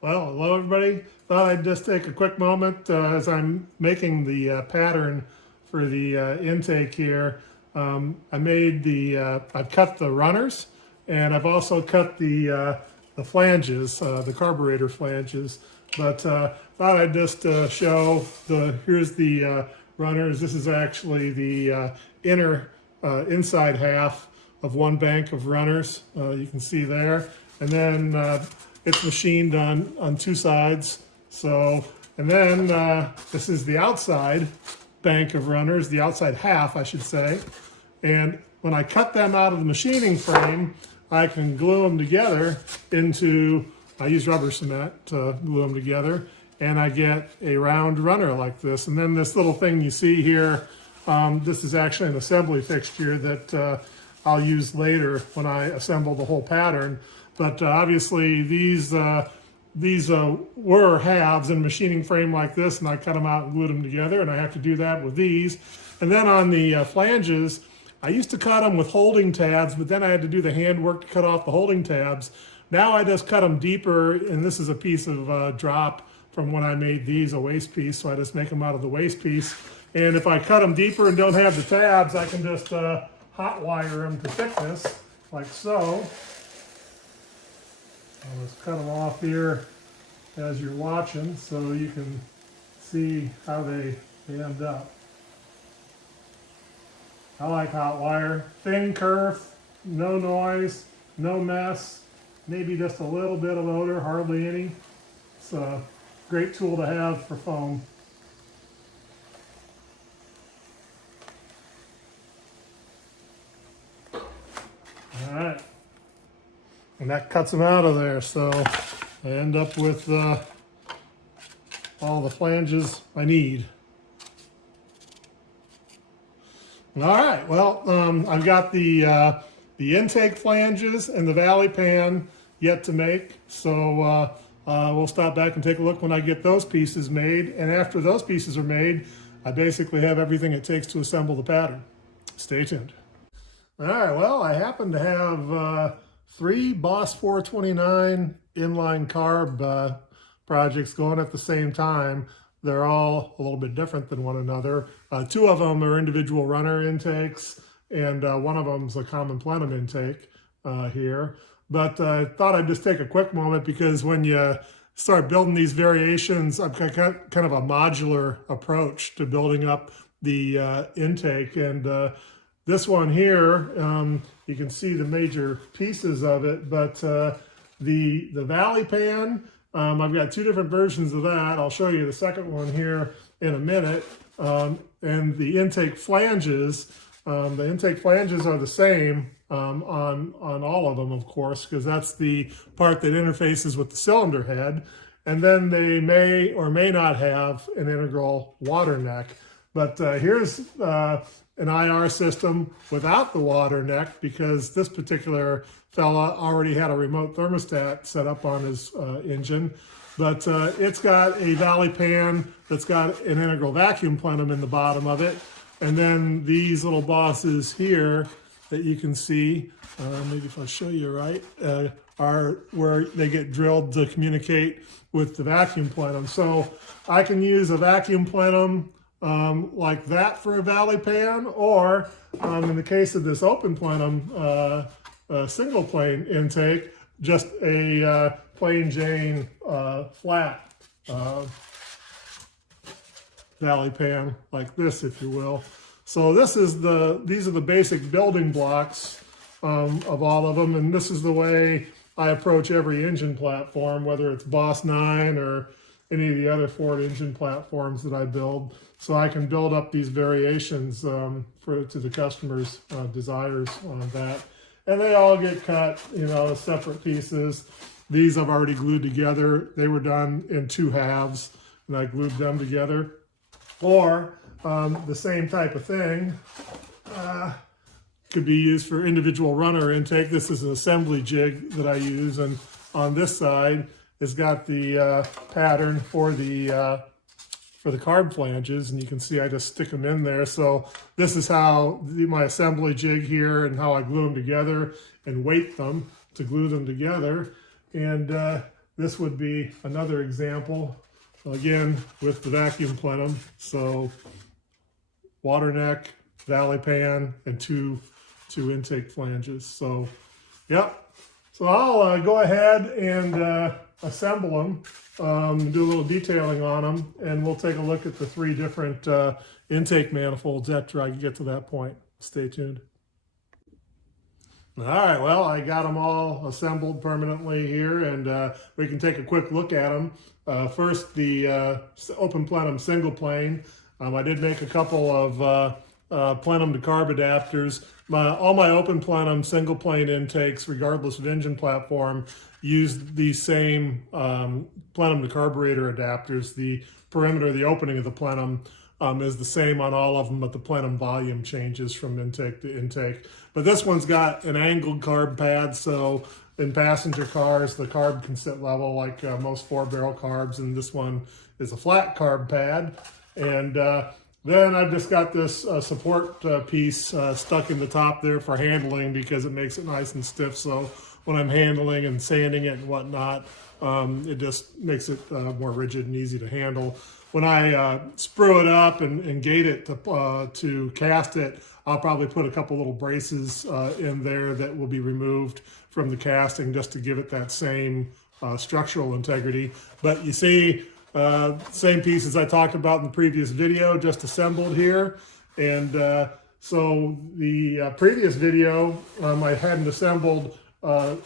Well, hello everybody. Thought I'd just take a quick moment as I'm making the pattern for the intake here. I've cut the runners, and I've also cut the flanges, the carburetor flanges. But thought I'd just show here's the runners. This is actually the inside half of one bank of runners. You can see there, and then it's machined on two sides. So, and then this is the outside bank of runners, the outside half, I should say. And when I cut them out of the machining frame, I can glue them together I use rubber cement to glue them together, and I get a round runner like this. And then this little thing you see here, this is actually an assembly fixture that I'll use later when I assemble the whole pattern. But obviously these were halves in a machining frame like this, and I cut them out and glued them together, and I have to do that with these. And then on the flanges, I used to cut them with holding tabs, but then I had to do the handwork to cut off the holding tabs. Now I just cut them deeper, and this is a piece of drop from when I made these, a waste piece, so I just make them out of the waste piece. And if I cut them deeper and don't have the tabs, I can just hot wire them to thickness, like so. I'll just cut them off here as you're watching so you can see how they end up. I like hot wire. Thin kerf, no noise, no mess, maybe just a little bit of odor, hardly any. It's a great tool to have for foam. All right. And that cuts them out of there, so I end up with all the flanges I need. All right, well, I've got the intake flanges and the valley pan yet to make, so we'll stop back and take a look when I get those pieces made. And after those pieces are made, I basically have everything it takes to assemble the pattern. Stay tuned. All right, well, I happen to have 3 Boss 429 inline carb projects going at the same time. They're all a little bit different than one another. 2 of them are individual runner intakes, and one of them is a common plenum intake here. But I thought I'd just take a quick moment, because when you start building these variations, I've got kind of a modular approach to building up the intake. And this one here, you can see the major pieces of it, but the valley pan, I've got 2 different versions of that. I'll show you the second one here in a minute. And the intake flanges are the same on all of them, of course, because that's the part that interfaces with the cylinder head. And then they may or may not have an integral water neck. But here's an IR system without the water neck, because this particular fella already had a remote thermostat set up on his engine. But it's got a valley pan that's got an integral vacuum plenum in the bottom of it. And then these little bosses here that you can see, maybe if I show you right, are where they get drilled to communicate with the vacuum plenum. So I can use a vacuum plenum like that for a valley pan, or in the case of this open plenum single plane intake, just a plain Jane flat valley pan like this, if you will. So these are the basic building blocks of all of them, and this is the way I approach every engine platform, whether it's Boss 9 or any of the other Ford engine platforms that I build. So I can build up these variations to the customer's desires on that. And they all get cut, as separate pieces. These I've already glued together. They were done in 2 halves, and I glued them together. Or the same type of thing could be used for individual runner intake. This is an assembly jig that I use, and on this side, it's got the pattern for the carb flanges, and you can see I just stick them in there. So this is how my assembly jig here, and how I glue them together and weight them to glue them together. And this would be another example, again, with the vacuum plenum. So water neck, valley pan, and two intake flanges. So, yep. So I'll go ahead and assemble them, do a little detailing on them, and we'll take a look at the three different intake manifolds after I get to that point. Stay tuned. All right, well, I got them all assembled permanently here, and we can take a quick look at them. First, the open plenum single plane. I did make a couple of plenum to carb adapters. All my open plenum single plane intakes, regardless of engine platform, use the same plenum to carburetor adapters. The perimeter, the opening of the plenum, is the same on all of them, but the plenum volume changes from intake to intake. But this one's got an angled carb pad, so in passenger cars, the carb can sit level like most 4-barrel carbs, and this one is a flat carb pad. And then I've just got this support piece stuck in the top there for handling, because it makes it nice and stiff. So when I'm handling and sanding it and whatnot, it just makes it more rigid and easy to handle. When I sprue it up and gate it to cast it, I'll probably put a couple little braces in there that will be removed from the casting, just to give it that same structural integrity. But you see, same pieces I talked about in the previous video, just assembled here. And so the previous video, I hadn't assembled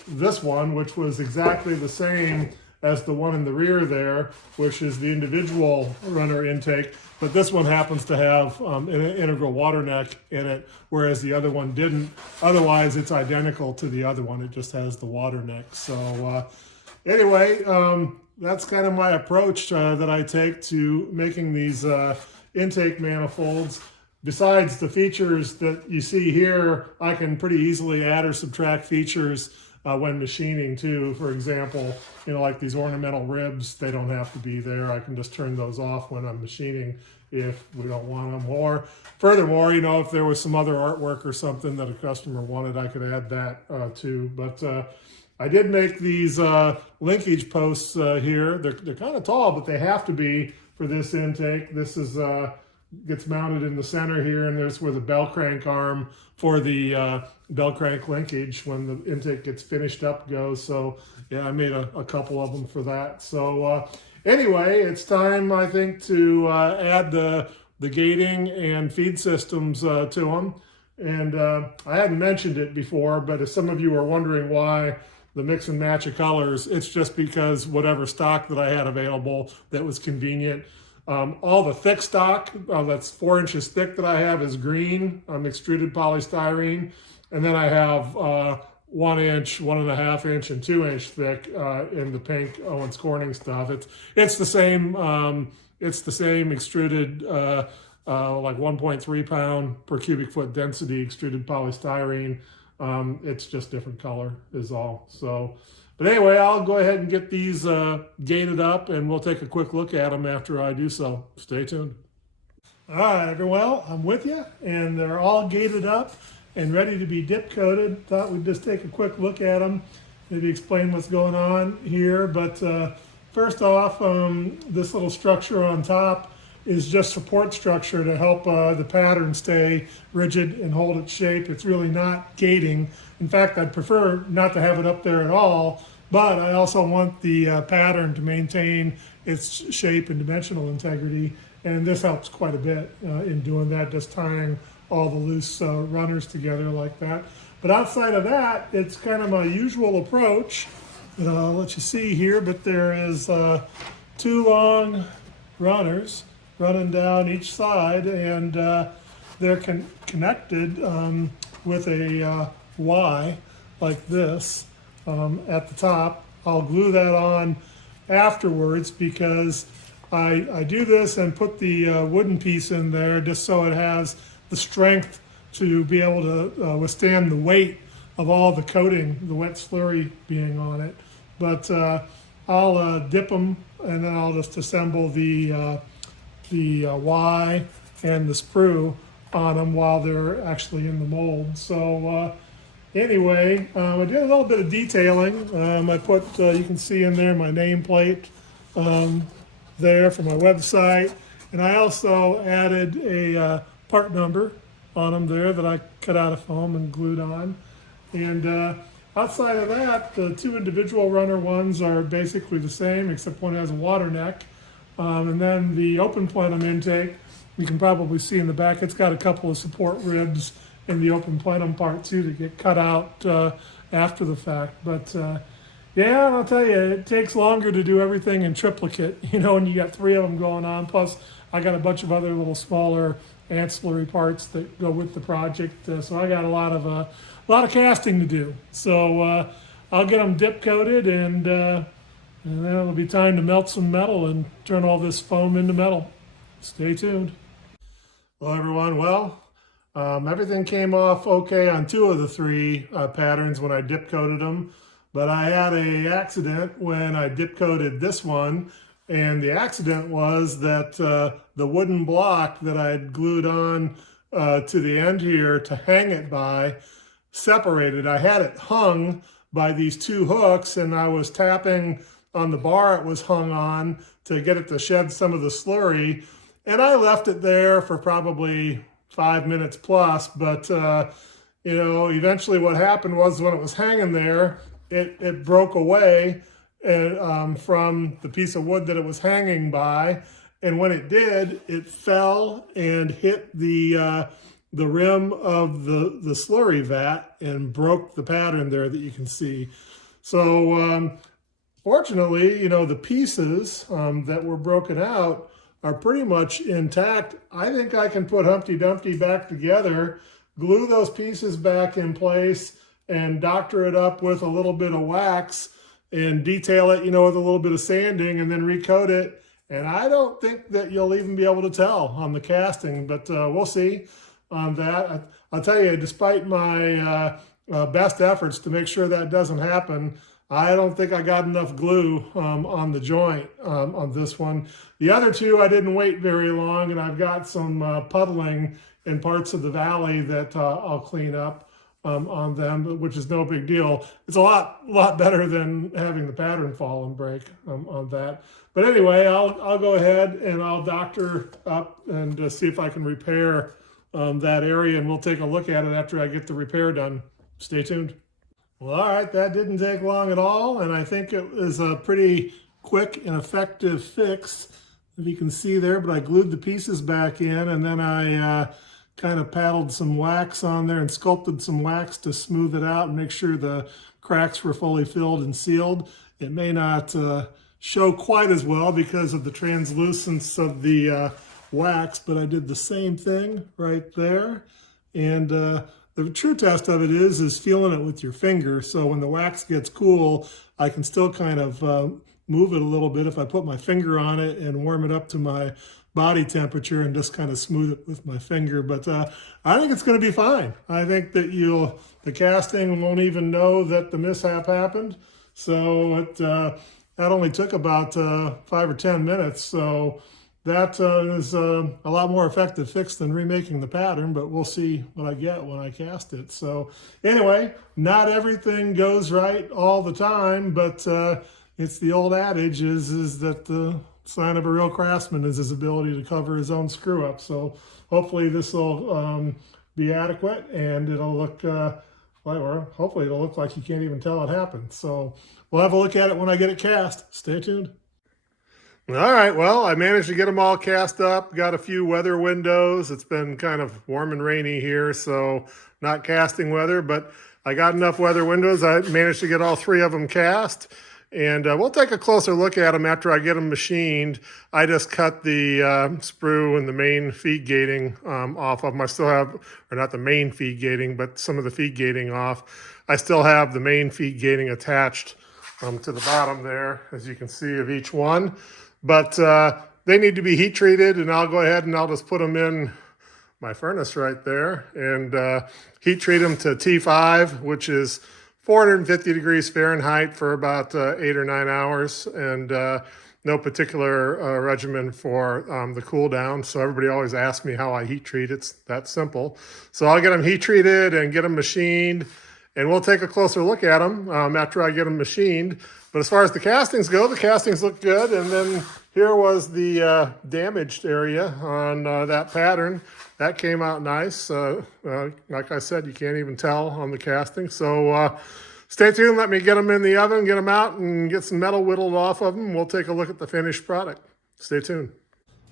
this one, which was exactly the same as the one in the rear there, which is the individual runner intake. But this one happens to have an integral water neck in it, whereas the other one didn't. Otherwise, it's identical to the other one. It just has the water neck. So anyway, that's kind of my approach that I take to making these intake manifolds. Besides the features that you see here, I can pretty easily add or subtract features when machining too. For example, like these ornamental ribs, they don't have to be there. I can just turn those off when I'm machining if we don't want them. Or furthermore, if there was some other artwork or something that a customer wanted, I could add that too. But I did make these linkage posts here. They're kind of tall, but they have to be for this intake. This is gets mounted in the center here, and there's where the bell crank arm for the bell crank linkage when the intake gets finished up goes. So yeah, I made a couple of them for that. So anyway, it's time, I think, to add the gating and feed systems to them. And I hadn't mentioned it before, but if some of you are wondering why the mix and match of colors, it's just because whatever stock that I had available that was convenient. All the thick stock, that's 4 inches thick, that I have is green, extruded polystyrene. And then I have 1 inch, 1.5 inch, and 2 inch thick in the pink Owens Corning stuff. It's the same extruded like 1.3 pound per cubic foot density extruded polystyrene. It's just different color is all. So, but anyway, I'll go ahead and get these gated up, and we'll take a quick look at them after I do so. Stay tuned. All right, everyone, I'm with you, and they're all gated up and ready to be dip coated. Thought we'd just take a quick look at them, maybe explain what's going on here. But first off, this little structure on top is just support structure to help the pattern stay rigid and hold its shape. It's really not gating. In fact, I'd prefer not to have it up there at all, but I also want the pattern to maintain its shape and dimensional integrity, and this helps quite a bit in doing that, just tying all the loose runners together like that. But outside of that, it's kind of my usual approach that I'll let you see here, but there is 2 long runners running down each side, and they're connected with a Y like this at the top. I'll glue that on afterwards, because I do this and put the wooden piece in there just so it has the strength to be able to withstand the weight of all the coating, the wet slurry being on it. But I'll dip them, and then I'll just assemble the Y and the sprue on them while they're actually in the mold. So Anyway, I did a little bit of detailing. I put, you can see in there my nameplate there for my website. And I also added a part number on them there that I cut out of foam and glued on. And outside of that, the two individual runner ones are basically the same, except one has a water neck. And then the open plenum intake, you can probably see in the back, it's got a couple of support ribs in the open plenum part too that get cut out after the fact. But yeah, I'll tell you, it takes longer to do everything in triplicate, you know, and you got three of them going on. Plus, I got a bunch of other little smaller ancillary parts that go with the project. So I got a lot of casting to do. So I'll get them dip coated, and then it'll be time to melt some metal and turn all this foam into metal. Stay tuned. Hello, everyone. Well, everything came off okay on two of the three patterns when I dip coated them, but I had an accident when I dip coated this one, and the accident was that the wooden block that I had glued on to the end here to hang it by separated. I had it hung by these two hooks, and I was tapping on the bar it was hung on to get it to shed some of the slurry, and I left it there for probably 5 minutes plus, but you know, eventually what happened was when it was hanging there, it broke away from the piece of wood that it was hanging by, and when it did, it fell and hit the rim of the slurry vat and broke the pattern there that you can see. So fortunately, you know, the pieces that were broken out are pretty much intact. I think I can put Humpty Dumpty back together, glue those pieces back in place, and doctor it up with a little bit of wax and detail it, you know, with a little bit of sanding, and then recoat it. And I don't think that you'll even be able to tell on the casting, but we'll see on that. I'll tell you, despite my best efforts to make sure that doesn't happen, I don't think I got enough glue on the joint on this one. The other two, I didn't wait very long, and I've got some puddling in parts of the valley that I'll clean up on them, which is no big deal. It's a lot better than having the pattern fall and break on that. But anyway, I'll go ahead and I'll doctor up and see if I can repair that area, and we'll take a look at it after I get the repair done. Stay tuned. Well, all right, that didn't take long at all, and I think it was a pretty quick and effective fix, if you can see there, but I glued the pieces back in, and then I kind of paddled some wax on there and sculpted some wax to smooth it out and make sure the cracks were fully filled and sealed. It may not show quite as well because of the translucence of the wax, but I did the same thing right there. And the true test of it is feeling it with your finger. So when the wax gets cool, I can still kind of move it a little bit if I put my finger on it and warm it up to my body temperature and just kind of smooth it with my finger. But I think it's going to be fine. I think that the casting won't even know that the mishap happened. So that only took about 5 or 10 minutes. So that is a lot more effective fix than remaking the pattern, but we'll see what I get when I cast it. So anyway, not everything goes right all the time, but it's the old adage is that the sign of a real craftsman is his ability to cover his own screw up. So hopefully this will be adequate, and it'll look, well, hopefully it'll look like you can't even tell it happened. So we'll have a look at it when I get it cast. Stay tuned. All right, well, I managed to get them all cast up, got a few weather windows. It's been kind of warm and rainy here, so not casting weather, but I got enough weather windows. I managed to get all three of them cast, and we'll take a closer look at them after I get them machined. I just cut the sprue and the main feed gating off of them. I still have, or not the main feed gating, but some of the feed gating off. I still have the main feed gating attached to the bottom there, as you can see, of each one. But they need to be heat treated, and I'll go ahead and I'll just put them in my furnace right there and heat treat them to T5, which is 450 degrees Fahrenheit for about 8 or 9 hours, and no particular regimen for the cool down. So everybody always asks me how I heat treat. It's that simple. So I'll get them heat treated and get them machined, and we'll take a closer look at them after I get them machined. But as far as the castings go, the castings look good. And then here was the damaged area on that pattern. That came out nice. Like I said, you can't even tell on the casting. So stay tuned. Let me get them in the oven, get them out, and get some metal whittled off of them. We'll take a look at the finished product. Stay tuned.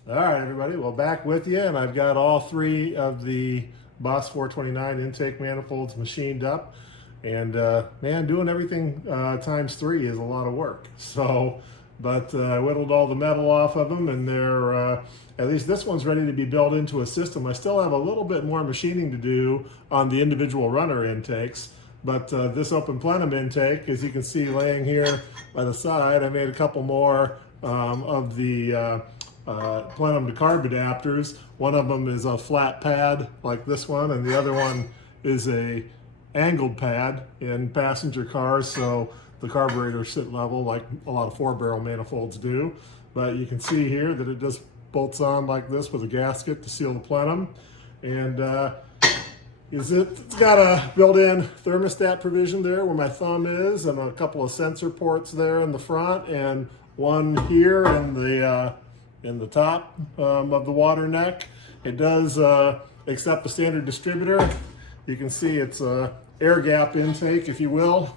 All right, everybody. Well, back with you, and I've got all three of the Boss 429 intake manifolds machined up. And man, doing everything times 3 is a lot of work. So, but I whittled all the metal off of them, and they're, at least this one's ready to be built into a system. I still have a little bit more machining to do on the individual runner intakes, but this open plenum intake, as you can see laying here by the side, I made a couple more of the plenum to carb adapters. One of them is a flat pad like this one, and the other one is a angled pad in passenger cars, so the carburetors sit level like a lot of 4-barrel manifolds do. But you can see here that it just bolts on like this with a gasket to seal the plenum. And it's got a built-in thermostat provision there where my thumb is, and a couple of sensor ports there in the front, and one here in the top of the water neck. It does accept the standard distributor. You can see it's a air gap intake, if you will.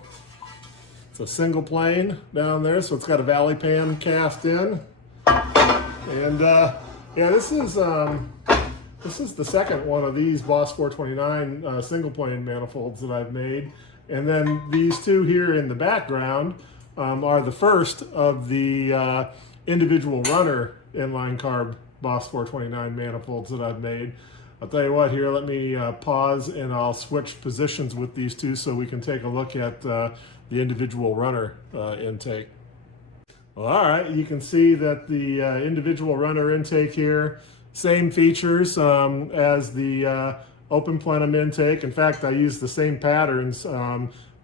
It's a single plane down there, so it's got a valley pan cast in. And yeah, this is the second one of these Boss 429 single plane manifolds that I've made. And then these two here in the background are the first of the individual runner inline carb Boss 429 manifolds that I've made. I'll tell you what, here, let me pause, and I'll switch positions with these two so we can take a look at the individual runner intake. Well, all right, you can see that the individual runner intake here, same features as the open plenum intake. In fact, I use the same patterns,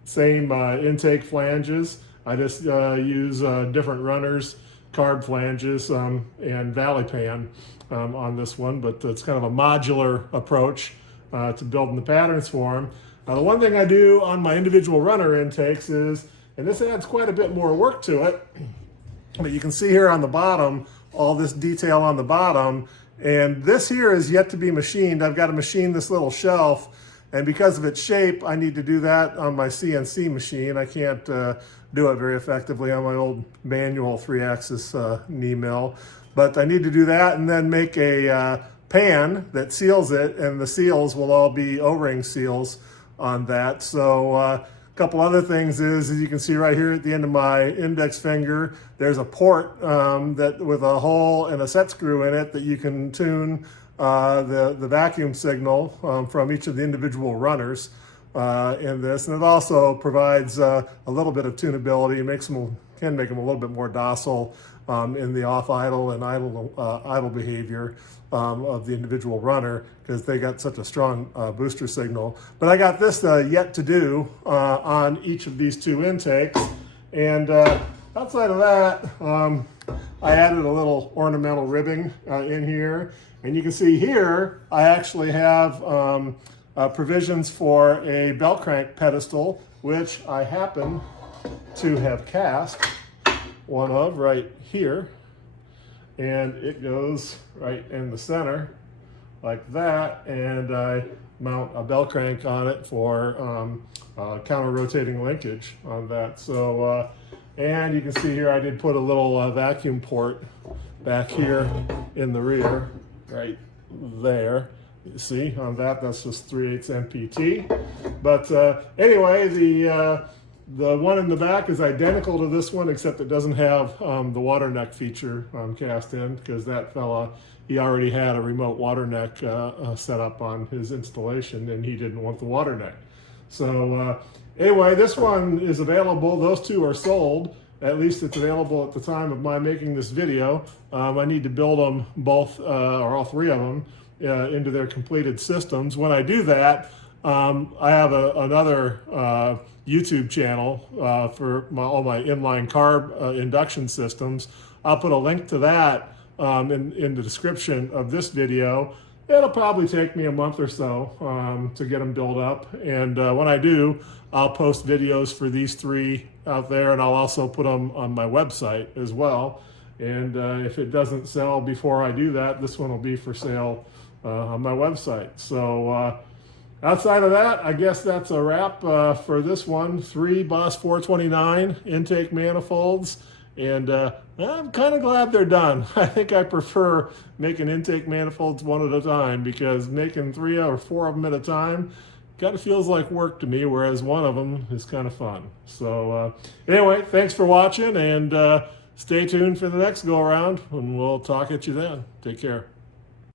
same intake flanges. I just use different runners, carb flanges, and valley pan on this one, but it's kind of a modular approach to building the patterns for them. The one thing I do on my individual runner intakes is, and this adds quite a bit more work to it, but you can see here on the bottom, all this detail on the bottom, and this here is yet to be machined. I've got to machine this little shelf, and because of its shape, I need to do that on my CNC machine. I can't do it very effectively on my old manual 3-axis knee mill. But I need to do that and then make a pan that seals it, and the seals will all be O-ring seals on that. So a couple other things is, as you can see right here at the end of my index finger, there's a port that with a hole and a set screw in it that you can tune the vacuum signal from each of the individual runners in this. And it also provides a little bit of tunability. It can make them a little bit more docile in the off idle and idle behavior of the individual runner, because they got such a strong booster signal. But I got this yet to do on each of these two intakes. And outside of that, I added a little ornamental ribbing in here. And you can see here, I actually have provisions for a belt crank pedestal, which I happen to have cast one of right here, and it goes right in the center like that, and I mount a bell crank on it for counter rotating linkage on that. So and you can see here I did put a little vacuum port back here in the rear right there. You see on that, that's just 3/8 MPT. But anyway, the one in the back is identical to this one, except it doesn't have the water neck feature cast in, because that fella, he already had a remote water neck set up on his installation, and he didn't want the water neck. So anyway, this one is available. Those two are sold. At least it's available at the time of my making this video. I need to build them both, or all three of them, into their completed systems. When I do that, I have another YouTube channel for all my inline carb induction systems. I'll put a link to that in the description of this video. it'll probably take me a month or so to get them built up. And when I do, I'll post videos for these 3 out there, and I'll also put them on my website as well. And if it doesn't sell before I do that, this one will be for sale on my website. So outside of that, I guess that's a wrap for this one. 3 Boss 429 intake manifolds. And I'm kind of glad they're done. I think I prefer making intake manifolds one at a time, because making 3 or 4 of them at a time kind of feels like work to me, whereas one of them is kind of fun. So anyway, thanks for watching, and stay tuned for the next go around, and we'll talk at you then. Take care.